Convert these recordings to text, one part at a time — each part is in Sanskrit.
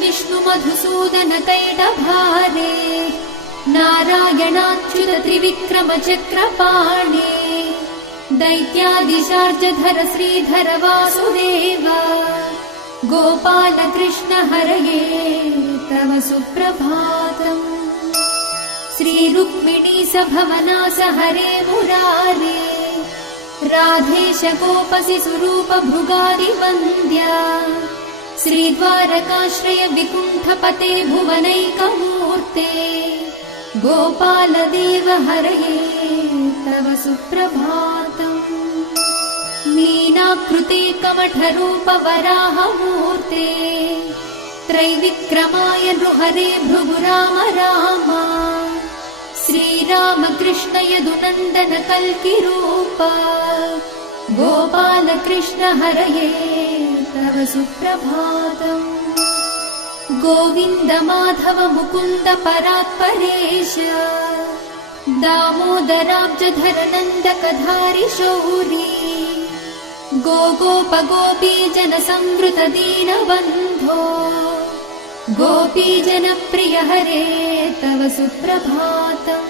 विष्णु मधुसूदन कैटभारे नारायणाच्युत त्रिविक्रम चक्रपाणे दैत्यादिशार्जधर श्रीधर वासुदेव गोपाल कृष्ण हरये तव सुप्रभातम्। श्री रुक्मिणी सभवनास हरे मुरारे राधेश गोपसि स्वरूप भृगादि वन्द्या श्रीद्वारकाश्रय विकुण्ठपते भुवनैकमूर्ते गोपाल देव हरये तव सुप्रभातम्। मीनाकृते कमठरूप वराहमूर्ते त्रैविक्रमाय नृहरे भृगु राम राम श्रीराम कृष्ण यदुनन्दन कल्किरूप गोपाल कृष्ण हरये तव सुप्रभातम्। गोविन्द माधव मुकुन्द परात्परेश दामोदराब्जधर नन्दकधारि शौरी गोप गोपी जन संवृत दीनबन्धो गोपीजन प्रिय हरे तव सुप्रभातम्।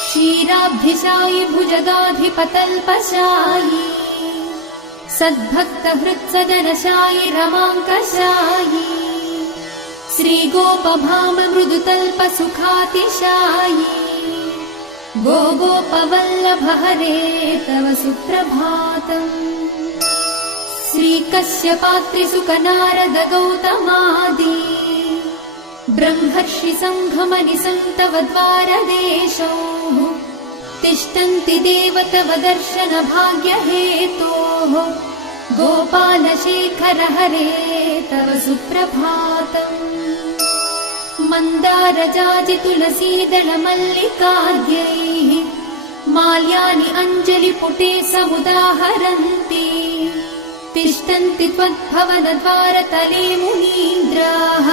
क्षीराब्धिशायि भुजगाधिपतल्पशायि सद्भक्त हृत्सदनशायि रमाङ्कशायि श्रीगोपभाम मृदुतल्प सुखातिशायि गोपवल्लभ हरे तव सुप्रभातम्। श्रीकश्यपात्रिसुकनारद गौतमादि ब्रह्मर्षि सङ्घमनि सन्तव द्वारदेशौ तिष्ठन्ति देव तव दर्शन भाग्य हेतोः गोपाल शेखर हरे तव सुप्रभातम्। मन्दार जाजि तुलसीदल मल्लिकाद्यैः माल्यानि अञ्जलि पुटे समुदाहरन्ति तिष्ठन्ति त्वद्भवन द्वारतले मुनीन्द्राः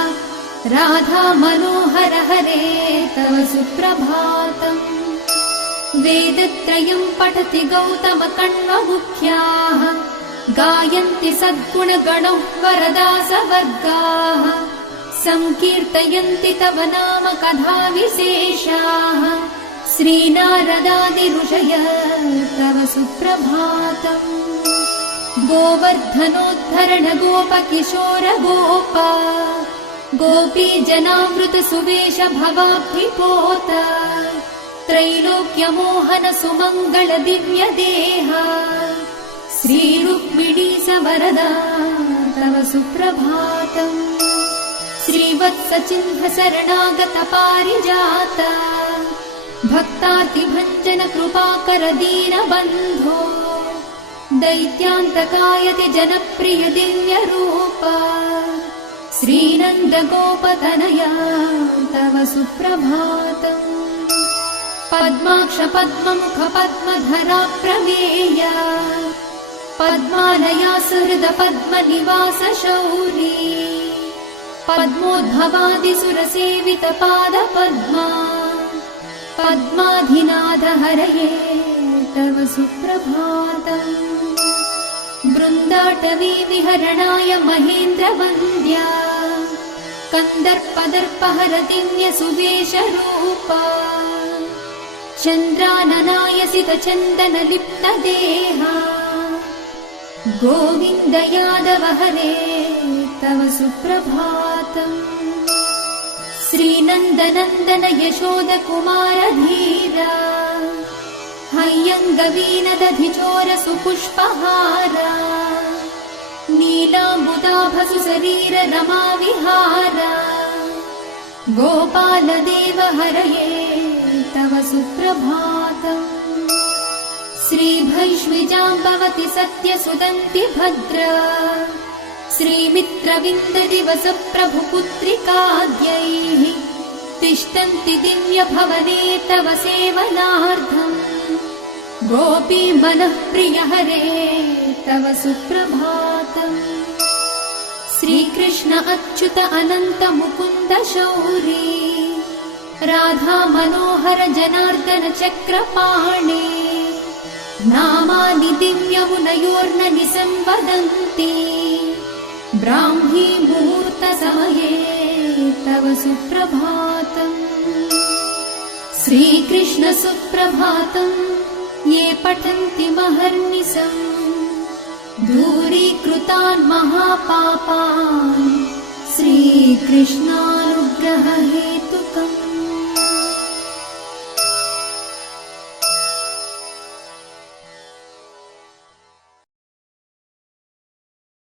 राधा मनोहर हरे तव सुप्रभातम्। वेदत्रयं पठति गौतम कण्वमुख्याः गायन्ति सद्गुणगणौ वरदासवर्गाः संकीर्तयन्ति तव नाम कथा विशेषाः श्रीनारदादि ऋषय तव सुप्रभातम्। गोवर्धनोद्धरण गोप किशोर गोप गोपी जनामृत सुवेश भवाब्धिपोत त्रैलोक्यमोहन सुमङ्गल दिव्य देह श्री रुक्मिणी सवरदा तव सुप्रभातम्। श्रीवत्स चिह्न शरणागत पारिजात भक्तार्तिभञ्जन कृपाकर दीनबन्धो दैत्यान्तकायति जनप्रिय दिव्य रूप श्रीनन्द गोपतनया तव सुप्रभातम्। पद्माक्ष पद्ममुख पद्मधरा प्रमेय पद्मालया सहृद पद्मनिवास शौरी पद्मोद्भवादिसुरसेवित पाद पद्मा पद्माधिनाथ हरये तव सुप्रभातम्। बृन्दाटवी विहरणाय महेन्द्र वन्द्या कन्दर्पदर्पहर दिव्य सुवेश रूपा चन्द्राननाय सित चन्दन लिप्त देहा गोविन्द यादव हरे तव सुप्रभातम्। श्रीनन्दनन्दन यशोद कुमार धीरा हय्यङ्गवीनदधिचोर सुपुष्पहारा नीलाम्बुदाभसु शरीर रमा विहारा गोपाल देव हरये तव सुप्रभातम्। श्रीभैष्विजाम्बवति सत्य सुदन्ति भद्रा श्रीमित्रविन्द दिवस प्रभु पुत्रिकाद्यैः तिष्ठन्ति दिव्य भवने तव सेवनार्थम् गोपी मनः प्रिय हरे तव सुप्रभातम्। श्रीकृष्ण अच्युत अनन्त मुकुन्द शौरी राधा मनोहर जनार्दन चक्रपाणे नामानि दिव्यमुनयोर्न निसंवदन्ति ब्राह्मी मुहूर्तसमये तव सुप्रभातम्। श्रीकृष्ण सुप्रभातम् ये पठन्ति महर्निशम् दूरीकृतान् महापापान् श्रीकृष्णानुग्रहात्